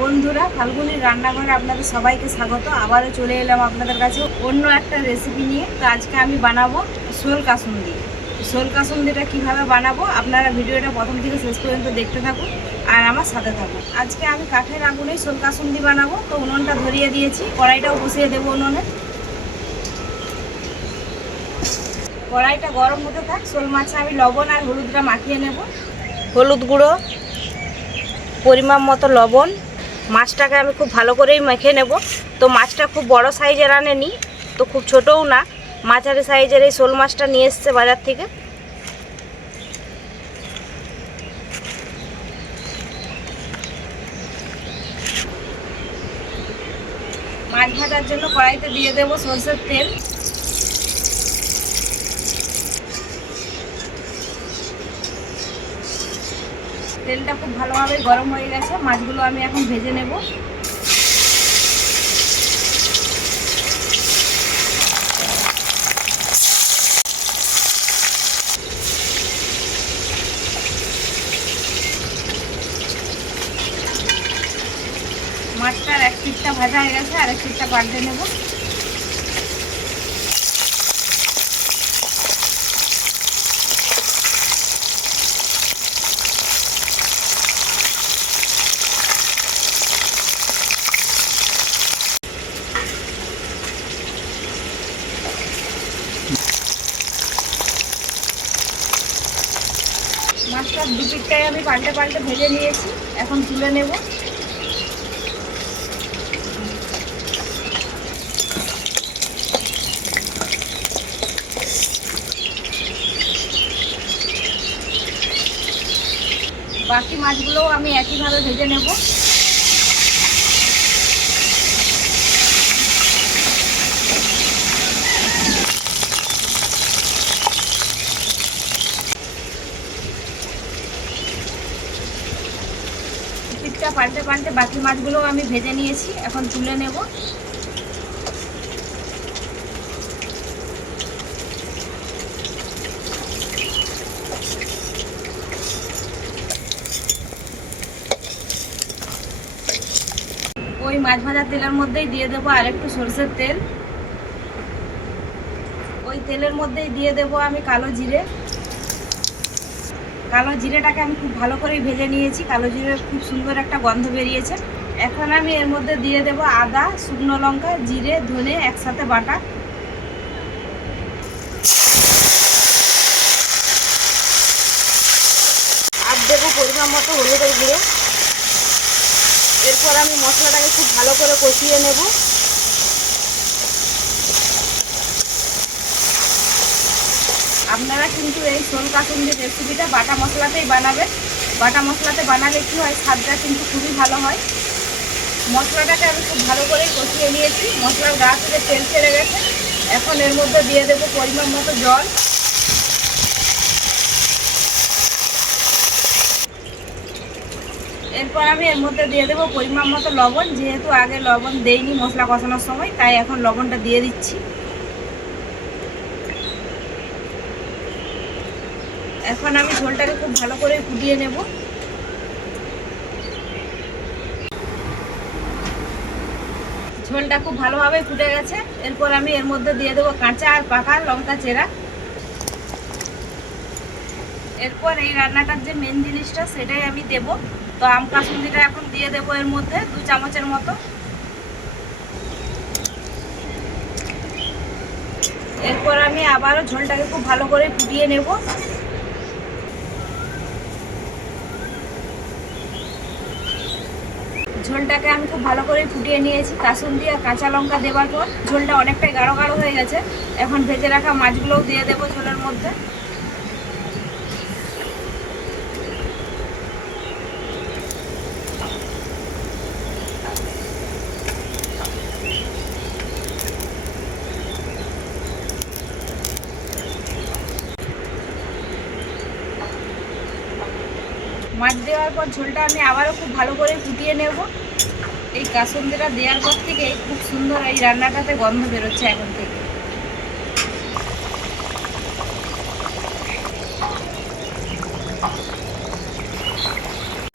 বন্ধুরা, ফাল্গুনির রান্নাঘরে আপনাদের সবাইকে স্বাগত। আবারও চলে এলাম আপনাদের কাছে অন্য একটা রেসিপি নিয়ে। তো আজকে আমি বানাবো শোল কাসুন্দি। শোল কাসুন্দিটা কীভাবে বানাবো আপনারা ভিডিওটা প্রথম থেকে শেষ পর্যন্ত দেখতে থাকুন আর আমার সাথে থাকুন। আজকে আমি কাঠের আগুনেই শোল কাসুন্দি বানাবো। তো উনুনটা ধরিয়ে দিয়েছি। কড়াইটাও বসিয়ে দেবো উনুনে। কড়াইটা গরম হতে থাক। শোল মাছে আমি লবণ আর হলুদটা মাখিয়ে নেব। হলুদ গুঁড়ো, পরিমাণ মতো লবণ মাছটাকে আমি খুব ভালো করেই মেখে নেব। তো মাছটা খুব বড় সাইজের আনেনি, তো খুব ছোটও না। মাঝারি সাইজের এই শোল মাছটা নিয়ে এসছে বাজার থেকে। মাছ ভাজার জন্য কড়াইতে দিয়ে দেবো সরষের তেল। তেলটা খুব ভালোভাবে গরম হয়ে গেছে। মাছগুলো আমি এখন ভেজে নেব। মাছটার এক পিঠটা ভাজা হয়ে গেছে আর এক পিঠটা পাল্টে নেব। মাছটার আমি পাল্টে পাল্টে ভেজে নিয়েছি। এখন তুলে নেব। বাকি মাছগুলোও আমি একইভাবে ভেজে নেব। পিঠটা পাল্টে পাল্টে বাকি মাছগুলোও আমি ভেজে নিয়েছি, এখন তুলে নেব। ওই মাছ ভাজার তেলের মধ্যেই দিয়ে দেবো আর একটু সরষের তেল। ওই তেলের মধ্যেই দিয়ে দেবো আমি কালো জিরে। কালো জিরেটাকে আমি খুব ভালো করেই ভেজে নিয়েছি। কালো জিরের খুব সুন্দর একটা গন্ধ বেরিয়েছে। এখন আমি এর মধ্যে দিয়ে দেবো আদা, শুকনো লঙ্কা, জিরে, ধনে, একসাথে বাটা। আর দেবো পরিমাণ মতো হলুদের গুঁড়ো। এরপর আমি মশলাটাকে খুব ভালো করে কষিয়ে নেব। আপনারা কিন্তু এই শোল কাসুন্দির রেসিপিটা বাটা মশলাতেই বানাবেন বাটা মশলাতে বানালে কী হয়, স্বাদটা কিন্তু খুবই ভালো হয়। মশলাটাকে আমি খুব ভালো করে কষিয়ে নিয়েছি। মশলার গা থেকে তেল ছেড়ে গেছে। এখন এর মধ্যে দিয়ে দেবো পরিমাণ মতো জল। এরপর আমি এর মধ্যে দিয়ে দেবো পরিমাণ মতো লবণ। যেহেতু আগে লবণ দেইনি মশলা কষানোর সময়, তাই এখন লবণটা দিয়ে দিচ্ছি। এখন আমি ঝোলটাকে খুব ভালো করে ফুটিয়ে নেব। ঝোলটা খুব ভালোভাবে ফুটে গেছে। এরপর আমি এর মধ্যে দিয়ে দেবো কাঁচা আর পাকা লঙ্কা চেরা। এরপর এই রান্নাটার যে মেন জিনিসটা সেটাই আমি দেব। তো আম কাসুন্দিটা এখন দিয়ে দেবো এর মধ্যে দু চামচের মতো। এরপর আমি আবারও ঝোলটাকে খুব ভালো করে ফুটিয়ে নেব। ঝোলটাকে আমি খুব ভালো করে ফুটিয়ে নিয়েছি। কাসুন্দি আর কাঁচা লঙ্কা দেওয়ার পর ঝোলটা অনেকটাই গাঢ় গাঢ় হয়ে গেছে। এখন ভেজে রাখা মাছগুলোও দিয়ে দেবো ঝোলের মধ্যে। মাছ দেওয়ার পর ঝোলটা আমি আবারও খুব ভালো করে ফুটিয়ে নেব। এই কাসুন্দিটা দেওয়ার পর থেকে খুব সুন্দর এই রান্নাটাতে গন্ধ বেরোচ্ছে এখন থেকে।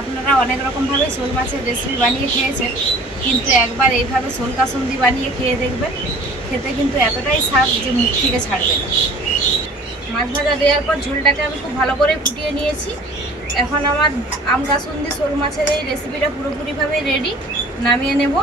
আপনারা অনেক রকমভাবে শোল মাছের রেসিপি বানিয়ে খেয়েছেন, কিন্তু একবার এইভাবে শোল কাসন্দি বানিয়ে খেয়ে দেখবেন, খেতে কিন্তু এতটাই স্বাদ যে মুখ থেকে ছাড়বে না। মাছ ভাজা দেওয়ার পর ঝোলটাকে আমি খুব ভালো করে ফুটিয়ে নিয়েছি। এখন আমার আম কাসুন্দি শোল মাছের এই রেসিপিটা পুরোপুরিভাবে রেডি নামিয়ে নেব।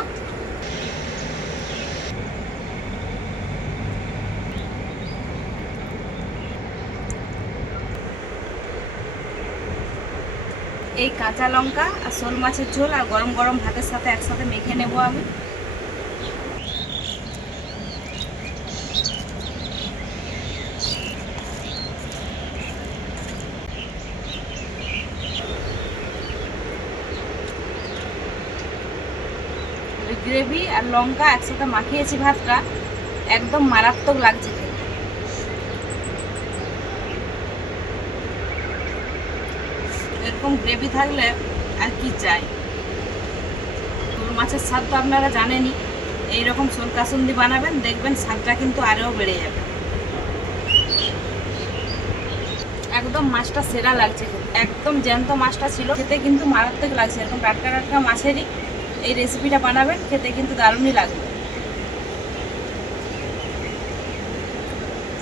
এই কাঁচা লঙ্কা আর শোল মাছের ঝোল আর গরম গরম ভাতের সাথে একসাথে মেখে নেব আমি। গ্রেভি আর লঙ্কা একসাথে মাখিয়েছি ভাতটা, একদম মারাত্মক লাগছে খেতে। এরকম গ্রেভি থাকলে আর কি চাই? মাছের স্বাদ তো আপনারা জানেনই, এইরকম শোল কাসুন্দি বানাবেন, দেখবেন স্বাদটা কিন্তু আরও বেড়ে যাবে। একদম মাছটা সেরা লাগছে একদম জ্যান্ত মাছটা ছিল, খেতে কিন্তু মারাত্মক লাগছে এরকম টাটকা টাটকা মাছেরই। এই রেসিপিটা বানাবেন, খেতে কিন্তু দারুণই লাগবে।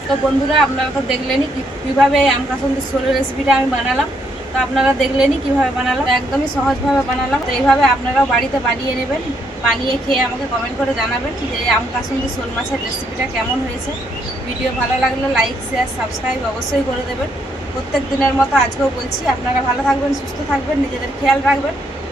তো বন্ধুরা, আপনারা তো দেখলেনই কি- কীভাবে আম কাসন্দির ষোলো রেসিপিটা আমি বানালাম। তো আপনারা দেখলেনই কীভাবে বানালাম। একদমই সহজভাবে বানালাম। তো এইভাবে আপনারাও বাড়িতে বানিয়ে নেবেন। বানিয়ে খেয়ে আমাকে কমেন্ট করে জানাবেন যে আম কাসন্দি শোল মাছের রেসিপিটা কেমন হয়েছে। ভিডিও ভালো লাগলে লাইক শেয়ার সাবস্ক্রাইব অবশ্যই করে দেবেন। প্রত্যেক দিনের মতো আজকেও বলছি, আপনারা ভালো থাকবেন, সুস্থ থাকবেন, নিজেদের খেয়াল রাখবেন।